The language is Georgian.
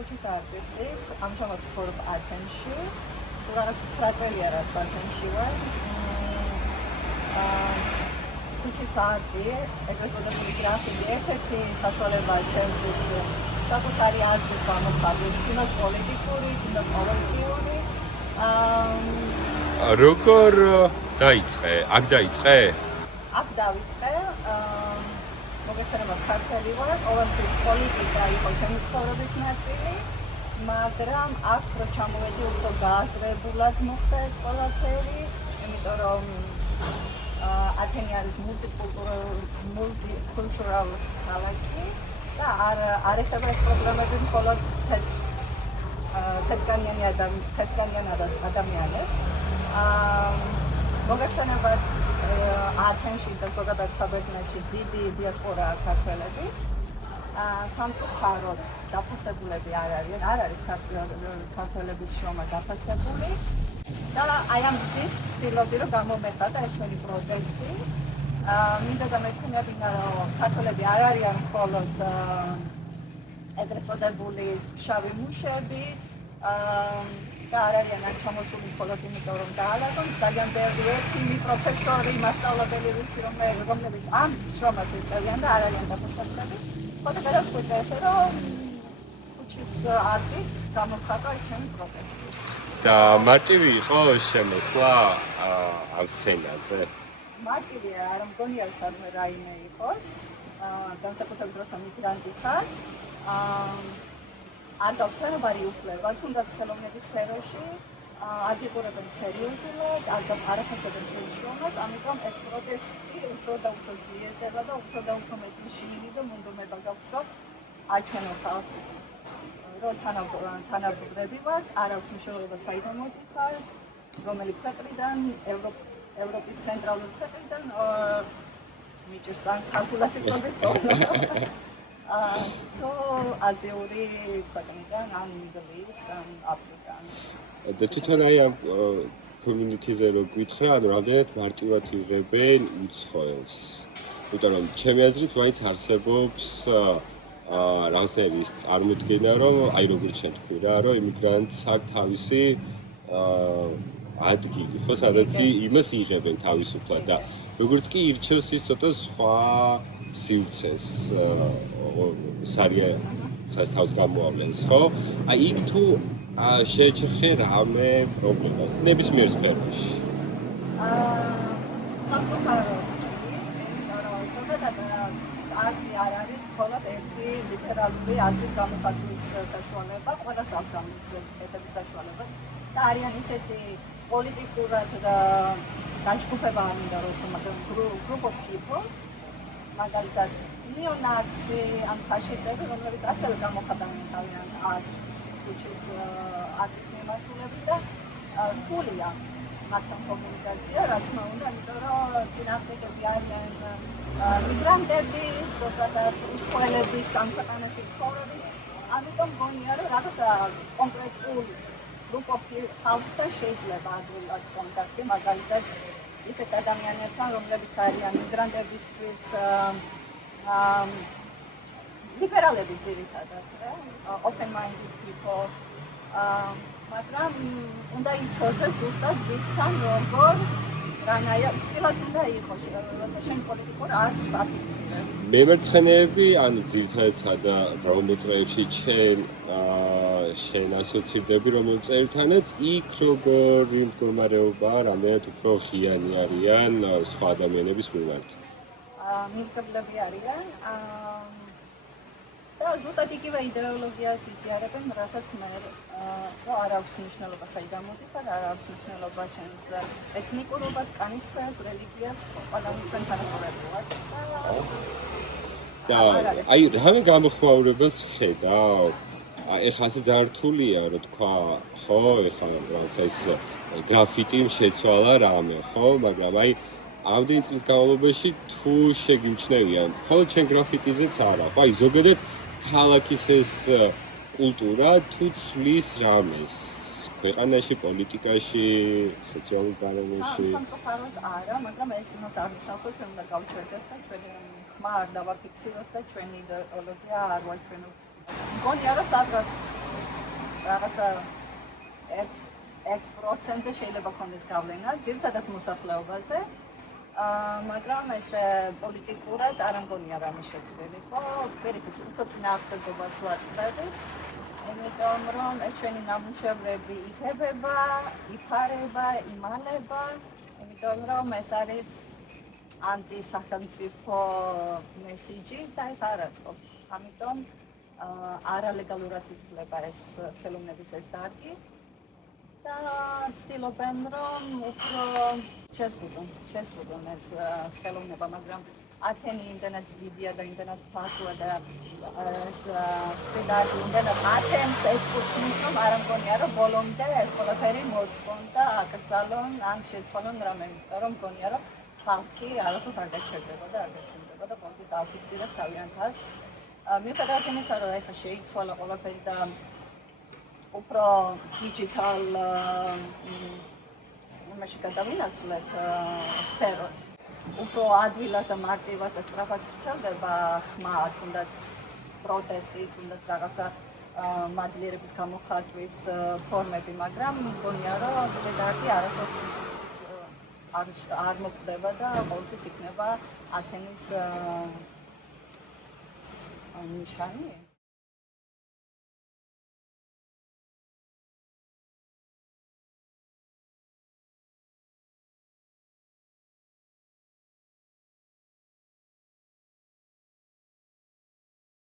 ქუჩის არტისტი, ამჟამად ვცხოვრობ ათენში. სულ რაღაც 9 წელია რაც ათენში ვარ. ქუჩის არტი, ეგრეთ წოდებული გრაფიტი, ერთ-ერთი საშუალებაა ჩემთვის საკუთარი აზრის გამოხატვის, თუნდაც პოლიტიკური, თუნდაც კოლექტიური. როგორ დაიწყე? აქ დაიწყე? აქ დავიწყე. მოგესალმებით, ქართველი ვარ, ყოველთვის პოლიტიკა იყო ჩემი ცხოვრების ნაწილი, მაგრამ აქ რო ჩამოვედი, უფრო გააზრებულად მოხდა ეს ყველაფერი, იმიტომ რომ ათენი არის multicultural ქალაქი და არ ეხება ეს პრობლემები მხოლოდ თეთრკანიან ადამიანებს. მოგესალმებით, ათენში და ზოგადად საბერძნეთში დიდი დიასპორაა ქართველების. სამწუხაროდ დაფასებულები არ არიან, არ არის ქართველების შრომა დაფასებული და აი ამ გზით ვცდილობდი რომ გამომეხატა ეს ჩვენი პროტესტი. მინდა დამეჩვენებინა რომ ქართველები არ არიან მხოლოდ ეგრეთ წოდებული შავი მუშები და არ არიან აქ ჩამოსული მხოლოდ იმიტომ რომ დაალაგონ, ძალიან ბევრი ექიმი, პროფესორი, მასწავლებელი რომლებიც ამ შრომას ეწევიან და არ არიან დაფასებულები. ხოდა გადავწყვიტე ესე რომ ქუჩის არტით გამოვხატო ეს ჩემი პროტესტი. და მარტივი იყო შემოსვლა ამ სცენაზე? მარტივია, არ მგონია სადმე რაიმე იყოს. განსაკუთრებით როცა მიგრანტი ხარ. არ გაქვს თანაბარი უფლება, თუნდაც ხელოვნების სფეროში, არ გიყურებენ სერიოზულად, არ აფასებენ ჩვენს შრომას, ამიტომ ეს პროტესტი უფრო და უფრო ძლიერდება და უფრო და უფრო მეტი ჟირი და მონდომება გაქვს, რომ აჩვენო ხალხს, რომ თანაბრები ვართ, არ აქვს მნიშვნელობა საიდან მოდიხარ, რომელი ქვეყნიდან, ევროპის ცენტრალური ქვეყნიდან, მიჭირს ძალიან კალკულაციების პრობლემა. თუ აზიური ქვეყნიდან, ან Middle East, ან აფრიკიდან. და თვითონ აი ამ community-ზე რო გითხრა, ანუ რამდენად მარტივად იღებენ უცხოელს. იმიტომ რომ ჩემი აზრით მაინც არსებობს რაღაცნაირი ის წარმოდგენა, რომ აი როგორც შენ თქვი რა, რომ იმიგრანტს აქვს თავისი ადგილი, ხო, სადაც იმას იღებენ თავისუფლად და როგორც კი ირჩევს ის ცოტა სხვა სივრცეს სარიას თავს გამოავლენს, ხო? აი იქ თუ შეეჩერხე რამე პრობლემას ნებისმიერ სფეროში. სამწუხაროდ, ზოგადად არტი არ არის მხოლოდ ერთი ლიტერალური აზრის გამოხატვის საშუალება, ყველას აქვს ამის ეტების საშუალება და არიან ისეთი პოლიტიკურად და დაჯგუფება არ მინდა რომ მაგრამ group of people მაგალითად ნეონაცი ან ფაშისტები, რომლებიც ასევე გამოხატავენ თავიანთ აზრს ქუჩის არტის მიმართულებით და რთულია მათთან კომუნიკაცია, რა თქმა უნდა, იმიტომ რომ წინააღმდეგები არიან მიგრანტები, ზოგადად უცხოელების ამ ქვეყანაში ცხოვრების, ამიტომ მგონია რომ რაღაცა კონკრეტულ group of people-თან შეიძლება ადვილად კონტაქტი, მაგალითად ისეთ ადამიანებთან, რომლებიც არიან მიგრანტებისთვის ლიბერალები ძირითადად, open-minded people, მაგრამ უნდა იცოდეს ზუსტად ვისთან როგორ რანაირად ფრთხილად უნდა იყოს, როცა შენ პოლიტიკურ აზრს აფიქსირებ. მემარცხენეები, ანუ ძირითადად სადა რომელ წრეებში შენ ასოცირდები რომელ წრეებთანაც, იქ როგორი მდგომარეობა, რამდენად უფრო ღიანი არიან სხვა ადამიანების მიმართ? მიღწევები არიან და ზუსტად იგივე იდეოლოგიას იზიარებენ, რასაც მე რომ არ აქვს მნიშვნელობა საიდან მოდიხარ, არ აქვს მნიშვნელობა შენს ეთნიკურობას, კანის სფეროს, რელიგიას, ყველანი ჩვენ თანასწორებულად. და აი რამე გამოხმაურებას ხედავ? ეხლა ასე ძალიან რთულია რომ თქვა, ხო, ეხლა რაღაცა ის გრაფიტი შეცვალა რამე, ხო, მაგრამ აი ამდენი წლის განმავლობაში თუ შეგიმჩნევიან, ხოლო ჩვენ გრაფიტიზეც არა, ხო, აი ზოგადად ქალაქის ეს კულტურა თუ ცვლის რამეს ქვეყანაში, პოლიტიკაში, სოციალურ გარემოში? სამწუხაროდ არა, მაგრამ ეს იმას არ ნიშნავს, რომ ჩვენ უნდა გავჩერდეთ და ჩვენი ხმა არ დავაფიქსიროთ და ჩვენი იდეოლოგია არ ვაჩვენოთ. მგონია რომ სადღაც რაღაცა 1%-ზე შეიძლება ქონდეს გავლენა ძირითადად მოსახლეობაზე, მაგრამ ეს პოლიტიკურად არ ამგონია რამე შეცვლილი, ხო? პირიქით, უფრო წინააღმდეგობას ვაწყდებით, იმიტომ რომ ეს ჩვენი ნამუშევრები იგებება, იფარება, იმალება, იმიტომ რომ ეს არის ანტისახელმწიფო მესიჯი და ეს არ აწყობს. ამიტომ არალეგალურად ითვლება ეს ხელოვნების ეს დარგი და ცდილობენ რომ უფრო შეზღუდონ ეს ხელოვნება, მაგრამ ათენი იმდენად დიდია და იმდენად ფართოა და ეს სპიდარი იმდენად ათენს ეკუთვნის, რომ არ მგონია რომ ბოლომდე ეს ყველაფერი მოსკონ და აკრძალონ ან შეცვალონ რამე, იმიტომ რომ მგონია რომ ხალხი არასდროს არ გაჩერდება და ყოველთვის დააფიქსირებს თავიანთ აზრს. მიუხედავად იმისა, რომ ეხლა შეიცვალა ყველაფერი და უფრო დიჯიტალ იმაში გადავინაცვლეთ სფეროში, უფრო ადვილად და მარტივად და სწრაფად ვრცელდება ხმა, თუნდაც პროტესტი, თუნდაც რაღაცა მადლიერების გამოხატვის ფორმები, მაგრამ მგონია, რომ სტრიტ-არტი არასდროს არ მოხდება და ყოველთვის იქნება ათენის ნიშანი.